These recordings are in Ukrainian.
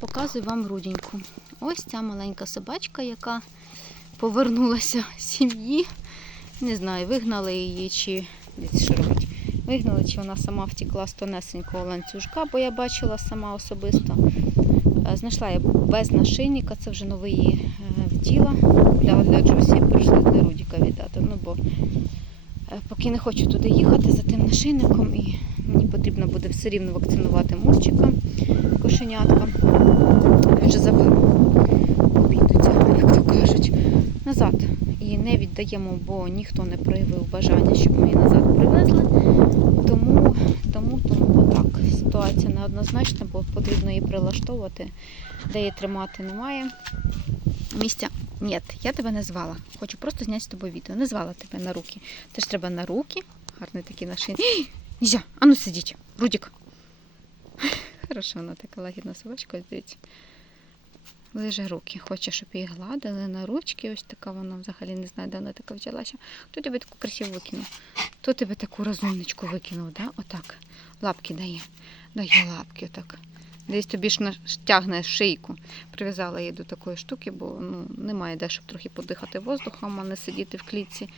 показую вам руденьку. Ось ця маленька собачка, яка повернулася з сім'ї. Не знаю, вигнали її чи що робить. Вигнали, чи вона сама втекла з тонесенького ланцюжка, бо я бачила сама особисто. Е, Знайшла я без нашийника, це вже новий е, вділа. Для, для Джусі прийшли для Рудіка віддати. Ну, бо е, поки не хочу туди їхати за тим нашийником, і мені потрібно буде все рівно вакцинувати мурчика, кошенятка. Я вже заберу. Обійдуться, як то кажуть, назад. І не віддаємо, бо ніхто не проявив бажання, щоб ми її назад привезли. Тому, тому, тому отак. Ситуація неоднозначна, бо потрібно її прилаштовувати, де її тримати немає. Місця. Ні, я тебе не звала. Хочу просто зняти з тобою відео. Не звала тебе на руки. Теж треба на руки. Гарний такий нашин. Нельзя, а ну сидіть. Рудік. Хорошо, вона така лагідна собачка, дивіться. Лиже руки. Хоче, щоб її гладили на ручки. Ось така вона взагалі не знаю, де вона така взялася. Хто тебе таку красиву викинув? Хто тебе таку розумничку викинув, да? Отак. Лапки дає. Дає лапки отак. Десь тобі ж тягне шийку. Прив'язала її до такої штуки, бо ну, немає де, щоб трохи подихати воздухом, а не сидіти в клітці.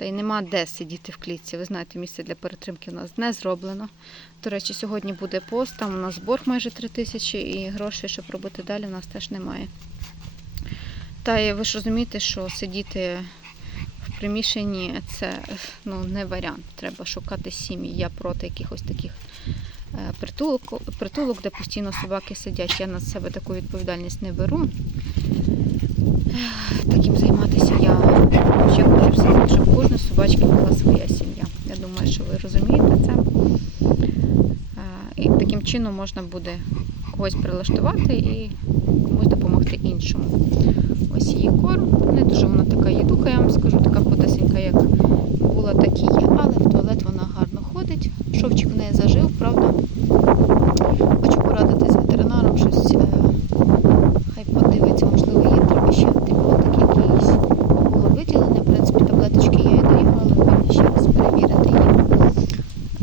Та й нема де сидіти в клітці. Ви знаєте, місце для перетримки у нас не зроблено. До речі, сьогодні буде пост, там у нас збор майже 3 тисячі і грошей, щоб робити далі, у нас теж немає. Та й ви ж розумієте, що сидіти в приміщенні це ну, не варіант. Треба шукати сім'ї. Я проти якихось таких е, притулок, притулок, де постійно собаки сидять. Я на себе таку відповідальність не беру. Таким займатися я ще хочу все, щоб у кожної собачки була своя сім'я. Я думаю, що ви розумієте це. Е, І таким чином можна буде когось прилаштувати і комусь допомогти іншому. Ось її корм. Не дуже вона така їдуха, я вам скажу, така подесенька, як була, так і є. Але в туалет вона гарно ходить. Шовчик в неї зажив, правда. Хочу порадити з ветеринаром щось. е, Хай подивиться, можливо, їй треба ще антибіотик якийсь. Було виділене. В принципі, таблеточки я їй даю, але повинні ще раз перевірити її.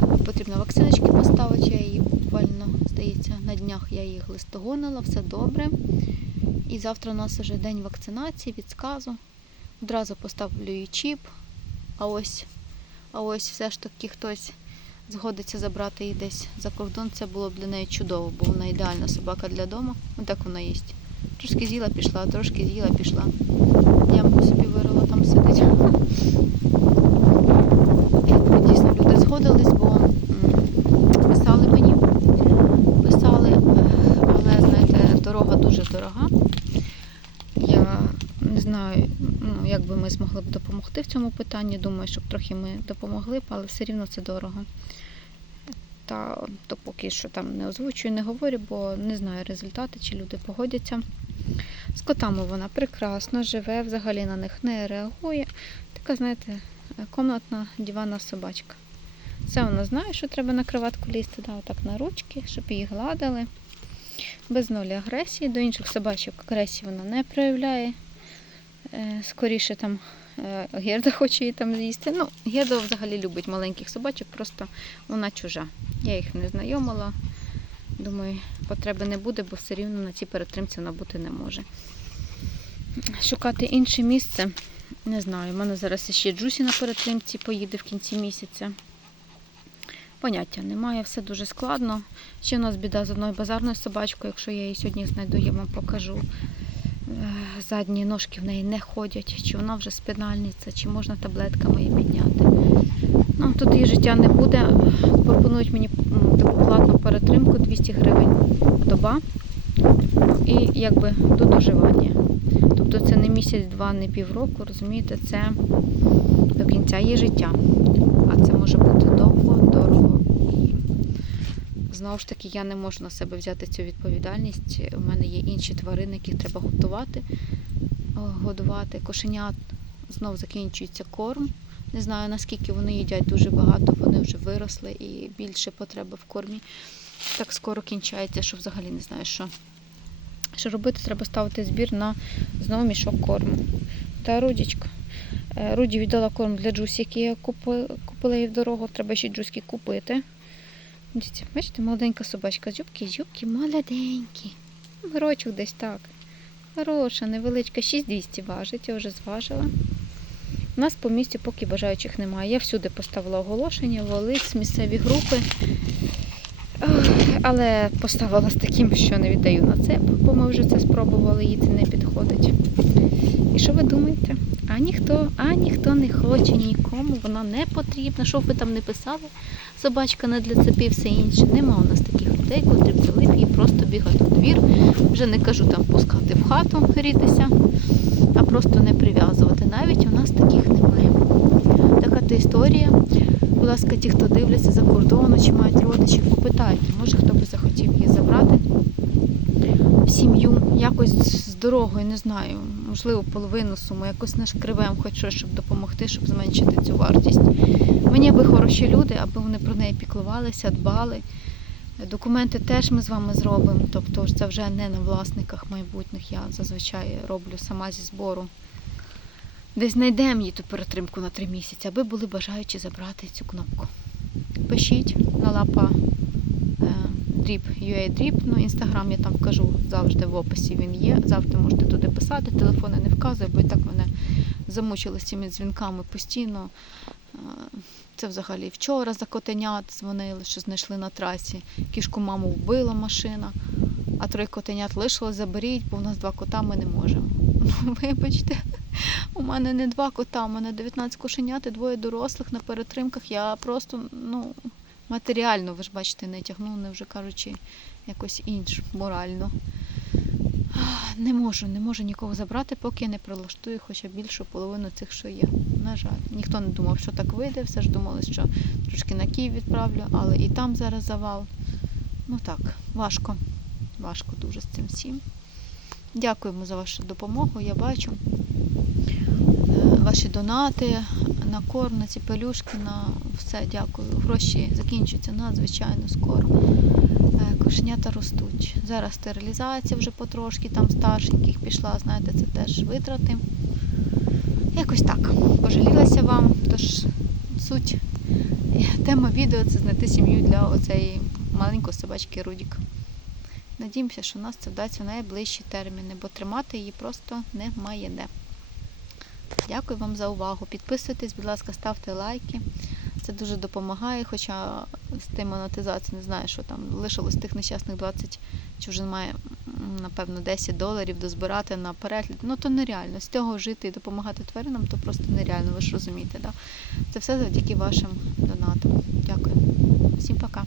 Е, Потрібно вакциночки поставити, я її буквально, здається, на днях я її глистогонила, все добре. І завтра у нас вже день вакцинації від сказу. Одразу поставлю їй чіп. А ось, а ось все ж таки хтось згодиться забрати її десь за кордон. Це було б для неї чудово, бо вона ідеальна собака для дому. Ось так вона їсть. Трошки з'їла, пішла, трошки з'їла, пішла. Ямку собі вирила, там сидить. І Дійсно, люди згодились, бо м, писали мені, писали, е, але знаєте, дорога дуже дорога. Я не знаю, ну, як би ми змогли б допомогти в цьому питанні. Думаю, щоб трохи ми допомогли б, але все рівно це дорого. Та то поки що там не озвучую, не говорю, бо не знаю результати, чи люди погодяться. З котами вона прекрасно живе, взагалі на них не реагує. Така, знаєте, комнатна диванна собачка. Все вона знає, що треба на кроватку лізти, да, отак на ручки, щоб її гладили. Без нулі агресії. До інших собачок агресії вона не проявляє. Е, Скоріше там е, Герда хоче її там з'їсти. Ну, Герда взагалі любить маленьких собачок, просто вона чужа. Я їх не знайомила. Думаю, потреби не буде, бо все рівно на цій перетримці вона бути не може. Шукати інше місце. Не знаю, у мене зараз ще Джусі на перетримці поїде в кінці місяця. Поняття немає, все дуже складно. Ще у нас біда з одною базарною собачкою, якщо я її сьогодні знайду, я вам покажу. Е, Задні ножки в неї не ходять, чи вона вже спинальниця, чи можна таблетками її підняти. Ну, тут її життя не буде. Пропонують мені таку платну перетримку 200 гривень доба. І якби до доживання. Тобто це не місяць-два, не півроку, розумієте, це до кінця її життя. А це може бути довго, знову ж таки, я не можу на себе взяти цю відповідальність. У мене є інші тварини, яких треба готувати, годувати. Кошенят знов закінчується корм. Не знаю, наскільки вони їдять дуже багато, вони вже виросли і більше потреба в кормі. Так скоро кінчається, що взагалі не знаю, що. Що робити, треба ставити збір на знову мішок корму. Та Рудічка. Е, Руді віддала корм для Джусі, який я купила їй в дорогу. Треба ще Джуськи купити. Дивіться, бачите, молоденька собачка. Зюбки, зюбки, молоденькі. Грочок десь так. Хороша, невеличка, 6200 важить, я вже зважила. У нас по місті поки бажаючих немає. Я всюди поставила оголошення, волиць, місцеві групи. Але поставила з таким, що не віддаю на це, бо ми вже це спробували, їй це не підходить. І що ви думаєте? А ніхто, а ніхто не хоче нікому, вона не потрібна. Що ви там не писали? Собачка не для цепів, все інше. Нема у нас таких людей, котрі взяли б її просто бігати у двір. Вже не кажу там пускати в хату, грітися, а просто не прив'язувати. Навіть у нас таких немає. Така то історія. Будь ласка, ті, хто дивляться за кордону чи мають родичів, попитайте, може хто би захотів її забрати в сім'ю, якось з дорогою, не знаю, можливо, половину суму, якось нашкривем, хоч щось, щоб допомогти, щоб зменшити цю вартість. Мені аби хороші люди, аби вони про неї піклувалися, дбали. Документи теж ми з вами зробимо, тобто це вже не на власниках майбутніх. Я зазвичай роблю сама зі збору. Десь знайдемо їй ту перетримку на три місяці, аби були бажаючі забрати цю кнопку. Пишіть на лапа е, Drip, UA Drip, ну інстаграм я там вкажу завжди в описі він є. Завжди можете туди писати, телефони не вказую, бо і так мене замучили з цими дзвінками постійно. Е, Це взагалі вчора за котенят дзвонили, що знайшли на трасі. Кішку маму вбила машина, а троє котенят лишилось, заберіть, бо в нас два кота ми не можемо. Вибачте, у мене не два кота, у мене 19 кошенят і двоє дорослих на перетримках. Я просто, ну, матеріально, ви ж бачите, не тягну, не вже кажучи, якось інш, морально. Не можу, не можу нікого забрати, поки я не прилаштую хоча б більшу половину цих, що є. На жаль, ніхто не думав, що так вийде. Все ж думали, що трошки на Київ відправлю, але і там зараз завал. Ну так, важко. Важко дуже з цим всім. Дякуємо за вашу допомогу. Я бачу е, ваші донати на корм, на ці пелюшки, на все. Дякую. Гроші закінчуються надзвичайно скоро. Е, Кошенята ростуть. Зараз стерилізація вже потрошки, там старшеньких пішла, знаєте, це теж витрати. Якось так. Пожалілася вам. Тож суть тема відео це знайти сім'ю для оцеї маленької собачки Рудік. Надіємося, що у нас це вдасться найближчі терміни, бо тримати її просто немає де. Дякую вам за увагу. Підписуйтесь, будь ласка, ставте лайки. Це дуже допомагає, хоча з тим монетизацією не знаю, що там лишилось тих нещасних 20, чи вже немає, м, напевно, 10 доларів дозбирати на перегляд. Ну то нереально. З цього жити і допомагати тваринам, то просто нереально, ви ж розумієте. Да? Це все завдяки вашим донатам. Дякую. Всім пока.